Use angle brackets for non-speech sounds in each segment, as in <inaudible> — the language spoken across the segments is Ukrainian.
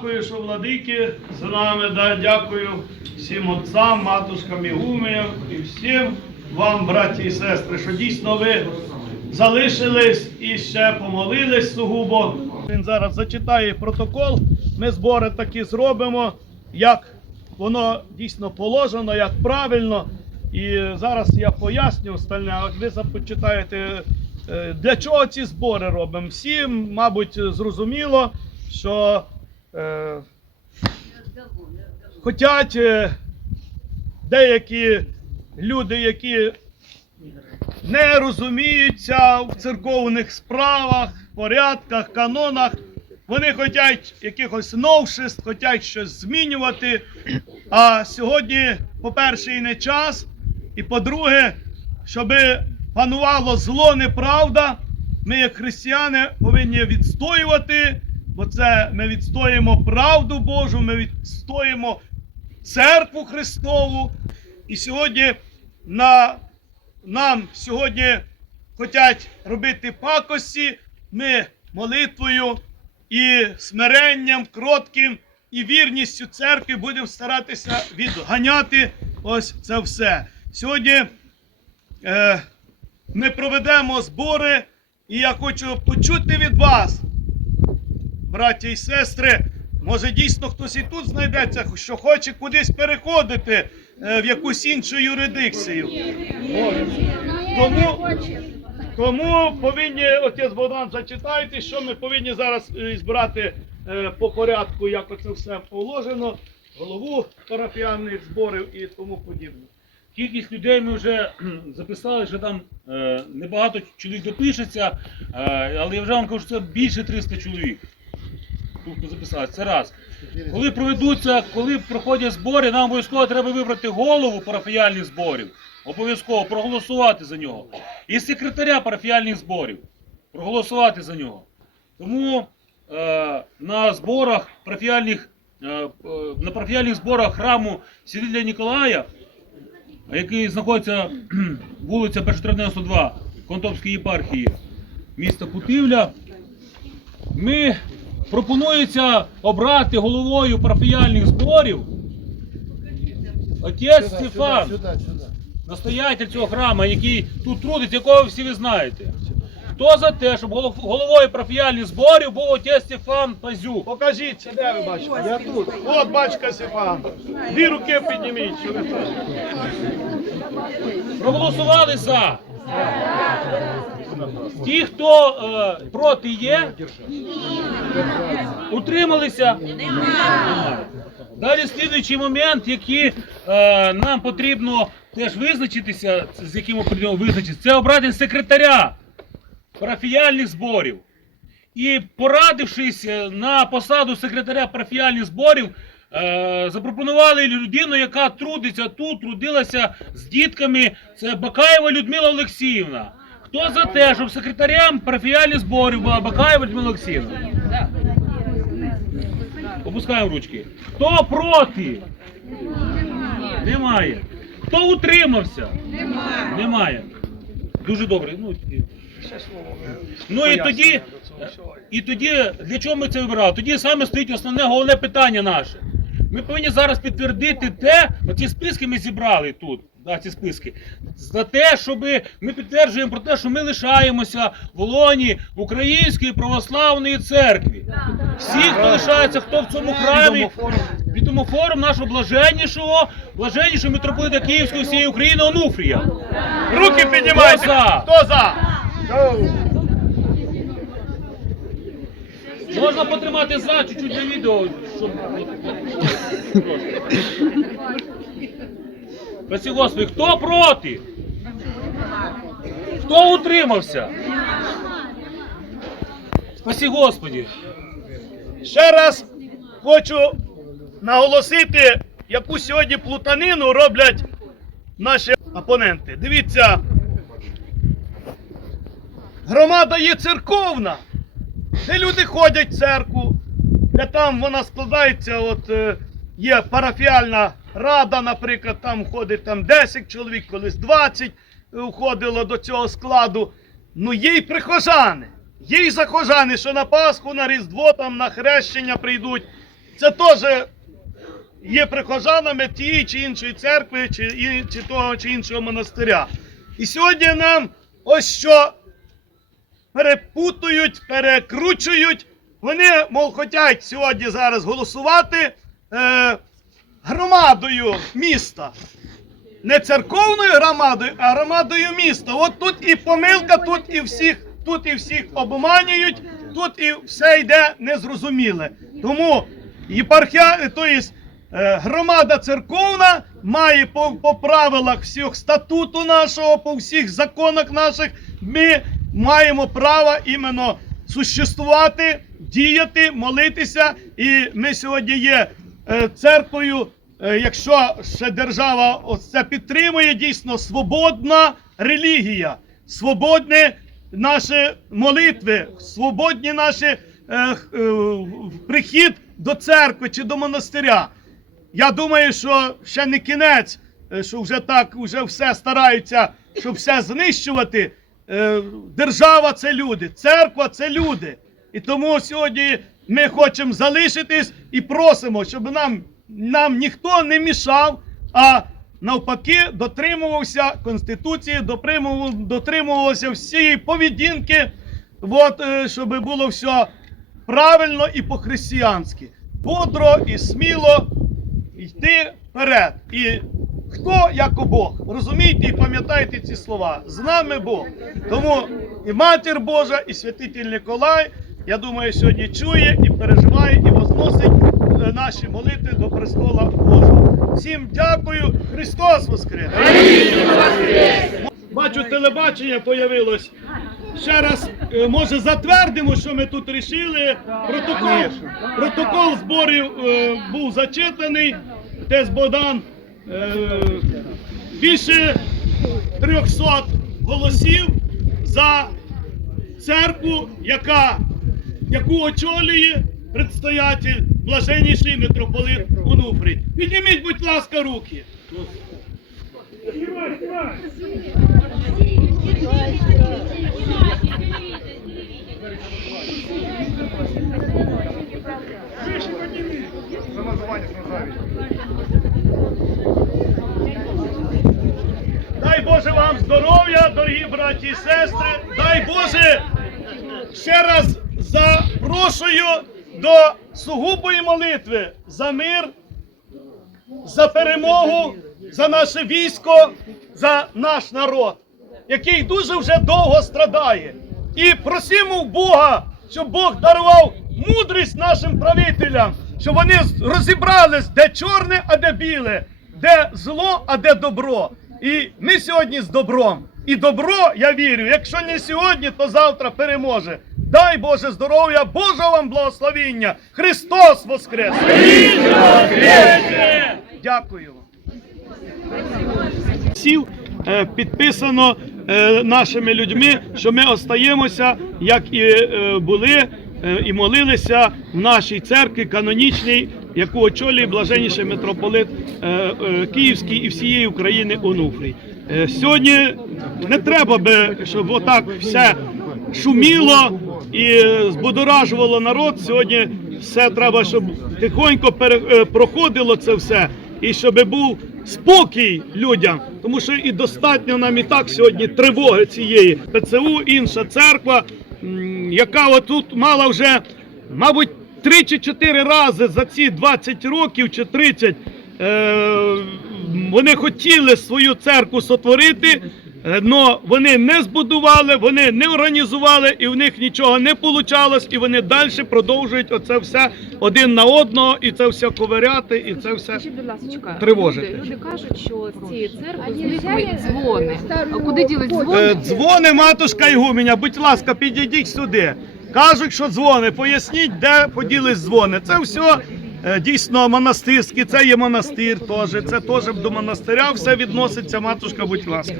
дякую, що владики з нами. Да, дякую всім отцам, матушкам Ігумеям і всім вам, браті і сестри, що дійсно ви залишились і ще помолились сугубо. Він зараз зачитає протокол. Ми збори такі зробимо, як воно дійсно положено, як правильно. І зараз я поясню остальне, а ви започитаєте, е, для чого ці збори робимо. Всім, мабуть, зрозуміло, що е, хотять е, деякі люди, які не розуміються в церковних справах, порядках, канонах. Вони хочуть якихось новшеств, хочуть щось змінювати. А сьогодні, по-перше, і не час, і по-друге, щоб панувало зло, неправда, ми, як християни, повинні відстоювати, бо це ми відстоїмо правду Божу, ми відстоїмо церкву Христову. І сьогодні на, нам сьогодні хочуть робити пакості, ми молитвою і смиренням, кротким і вірністю церкви будемо старатися відганяти ось це все. Сьогодні е, ми проведемо збори, і я хочу почути від вас, браття і сестри. Може, дійсно хтось і тут знайдеться, що хоче кудись переходити е, в якусь іншу юрисдикцію. Тому, тому повинні, отець Богдан, зачитайте, що ми повинні зараз е, збирати е, по порядку, як оце все положено, голову парафіальних зборів і тому подібне. Кількість людей ми вже записали, що там небагато чоловік допишеться, але я вже вам кажу, що це більше 300 чоловік. Записалось, це раз. Коли проведуться, коли проходять збори, нам обов'язково треба вибрати голову парафіяльних зборів. Обов'язково проголосувати за нього. І секретаря парафіяльних зборів. Проголосувати за нього. Тому е, на зборах парафіяльних, е, е, на парафіяльних зборах храму Святителя Ніколая який знаходиться вулиця Першотравнева 102 Контопської єпархії міста Путивля. Ми пропонується обрати головою парафіяльних зборів отець Стефан, настоятель цього храму, який тут трудиться, якого всі ви знаєте. Хто за те, щоб головою парафіяльних зборів був отець Стефан Пазюк? Покажіть, де ви бачите? Я тут. От бачка Степан. Дві руки підніміть, що тут. Проголосували за. Ті, хто е, проти є, утрималися. Далі слідуючий момент, який е, нам потрібно теж визначитися, з яким ми потрібно визначитися, це обрати секретаря парафіяльних зборів. І порадившись е, на посаду секретаря парафіяльних зборів, е, запропонували людину, яка трудиться тут, трудилася з дітками. Це Бакаєва Людмила Олексіївна. Хто за те, щоб секретарем парафіяльних зборів була Бакаєва Людмила Олексіївна? Опускаємо ручки. Хто проти? Немає. Хто утримався? Немає. Немає. Дуже добре. Ну, і- Ну і тоді, і тоді для чого ми це вибирали? Тоді саме стоїть основне головне питання наше. Ми повинні зараз підтвердити те, оці списки ми зібрали тут. Да, ці списки. За те, щоб ми підтверджуємо про те, що ми лишаємося в лоні Української православної церкви. Всі, хто лишається, хто в цьому храмі, від домофорум нашого блаженнішого, блаженнішого митрополита Київського всієї України Онуфрія. Руки піднімайте. Хто за? Хто за? Можна потримати за чуть-чуть для відео, щоб. <laughs> Господи, хто проти? Хто утримався? Спасі Господі. Ще раз хочу наголосити, яку сьогодні плутанину роблять наші опоненти. Дивіться, громада є церковна, де люди ходять в церкву, де там вона складається, от е, є парафіальна рада, наприклад, там ходить там 10 чоловік, колись 20 входило до цього складу. Ну є й прихожани, є й захожани, що на Пасху, на Різдво, там на хрещення прийдуть. це теж є прихожанами тієї чи іншої церкви, чи, і- чи того чи іншого монастиря. І сьогодні нам ось що перепутують, перекручують. Вони, мов, хочуть сьогодні зараз голосувати е, громадою міста. Не церковною громадою, а громадою міста. От тут і помилка, тут і всіх, тут і всіх обманюють, тут і все йде незрозуміле. Тому єпархія, тобто е, громада церковна має по, по правилах всіх статуту нашого, по всіх законах наших, ми маємо право іменно существувати, діяти, молитися. І ми сьогодні є е, церквою, е, якщо ще держава це підтримує, дійсно свободна релігія, свободні наші молитви, свободні наші е, е, прихід до церкви чи до монастиря. Я думаю, що ще не кінець, е, що вже так, вже все стараються, щоб все знищувати. Е, Держава це люди, церква це люди. І тому сьогодні ми хочемо залишитись і просимо, щоб нам, нам ніхто не мішав, а навпаки дотримувався Конституції, дотримувався всієї поведінки, от, е, щоб було все правильно і по-християнськи. Бодро і сміло йти вперед. І хто як Бог? Розумієте і пам'ятайте ці слова. З нами Бог. Тому і Матір Божа, і святитель Николай, я думаю, сьогодні чує і переживає, і возносить е, наші молитви до престола Божого. Всім дякую. Христос Воскрес! Бачу, телебачення появилось. Ще раз, е, може, затвердимо, що ми тут рішили. Протокол, протокол зборів е, був зачитаний. Тес Богдан е, більше 300 голосів за церкву, яка, яку очолює предстоятель блаженніший митрополит Онуфрій. Підніміть, будь ласка, руки. Дай Боже вам здоров'я, дорогі браті і сестри. Дай Боже ще раз запрошую до сугубої молитви за мир, за перемогу, за наше військо, за наш народ, який дуже вже довго страдає. І просимо Бога, щоб Бог дарував мудрість нашим правителям, щоб вони розібрались, де чорне, а де біле, де зло, а де добро. І ми сьогодні з добром. І добро, я вірю, якщо не сьогодні, то завтра переможе. Дай Боже здоров'я, Божого вам благословіння! Христос Воскрес! Дякую. Сів е, підписано е, нашими людьми, що ми остаємося, як і е, були, і молилися в нашій церкві канонічній, яку очолює блаженніший митрополит Київський і всієї України Онуфрій. Сьогодні не треба би, щоб отак все шуміло і е, збудоражувало народ. Сьогодні все треба, щоб тихонько е, проходило це все, і щоб був спокій людям, тому що і достатньо нам і так сьогодні тривоги цієї ПЦУ, інша церква, яка отут мала вже, мабуть, три чи чотири рази за ці 20 років чи 30 е, вони хотіли свою церкву сотворити, але вони не збудували, вони не організували, і в них нічого не вийшло, і вони далі продовжують оце все один на одного, і це все ковиряти, і це все. Тривожити. Люди, люди кажуть, що цієї церкви зникли дзвони. Куди ділись дзвони? Е, Дзвони, матушка Ігуменя, будь ласка, підійдіть сюди. Кажуть, що дзвони. Поясніть, де поділись дзвони. Це все дійсно монастирські, це є монастир теж. Це теж до монастиря все відноситься. Матушка, будь ласка.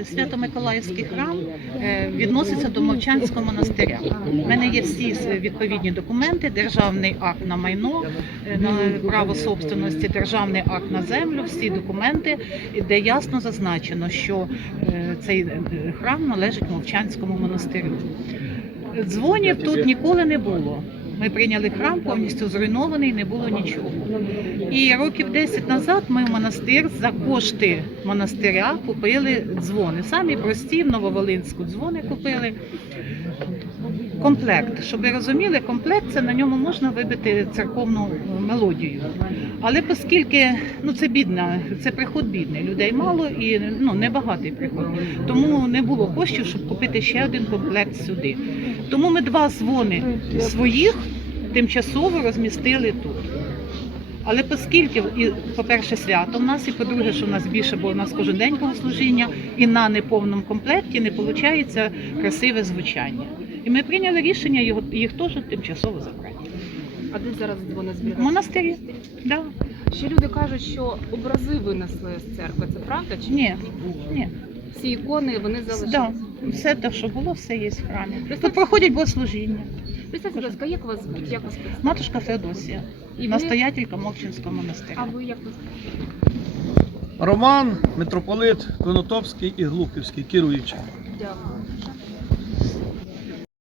Е, Свято-Миколаївський храм е, відноситься до Мовчанського монастиря. У мене є всі відповідні документи, державний акт на майно, е, на право собственності, державний акт на землю, всі документи, де ясно зазначено, що е, цей е, храм належить Мовчанському монастирю. Дзвонів тут ніколи не було. Ми прийняли храм повністю зруйнований, не було нічого. І років 10 назад ми в монастир за кошти монастиря купили дзвони. Самі прості в Нововолинську дзвони купили. Комплект, щоб ви розуміли, комплект це на ньому можна вибити церковну мелодію. Але оскільки ну це бідна, це приход бідний, людей мало і ну небагатий приход. Тому не було коштів, щоб купити ще один комплект сюди. Тому ми два дзвони своїх тимчасово розмістили тут. Але оскільки, і, по-перше, свято в нас, і по-друге, що в нас більше, бо у нас кожен день богослужіння, і на неповному комплекті не виходить красиве звучання. І ми прийняли рішення його, їх теж тимчасово забрати. А де зараз дзвони В монастирі. Да. Ще люди кажуть, що образи винесли з церкви. Це правда чи Ні, ні. Всі ікони вони Да. Все те, що було, все є в храмі. Тут проходять богослужіння. Представте, будь ласка, як вас звуть? Як вас представити? Матушка Феодосія, І ви- настоятелька Мокчинського А ви як вас? Роман, митрополит Конотопський і Глухівський, керуючий. Дякую.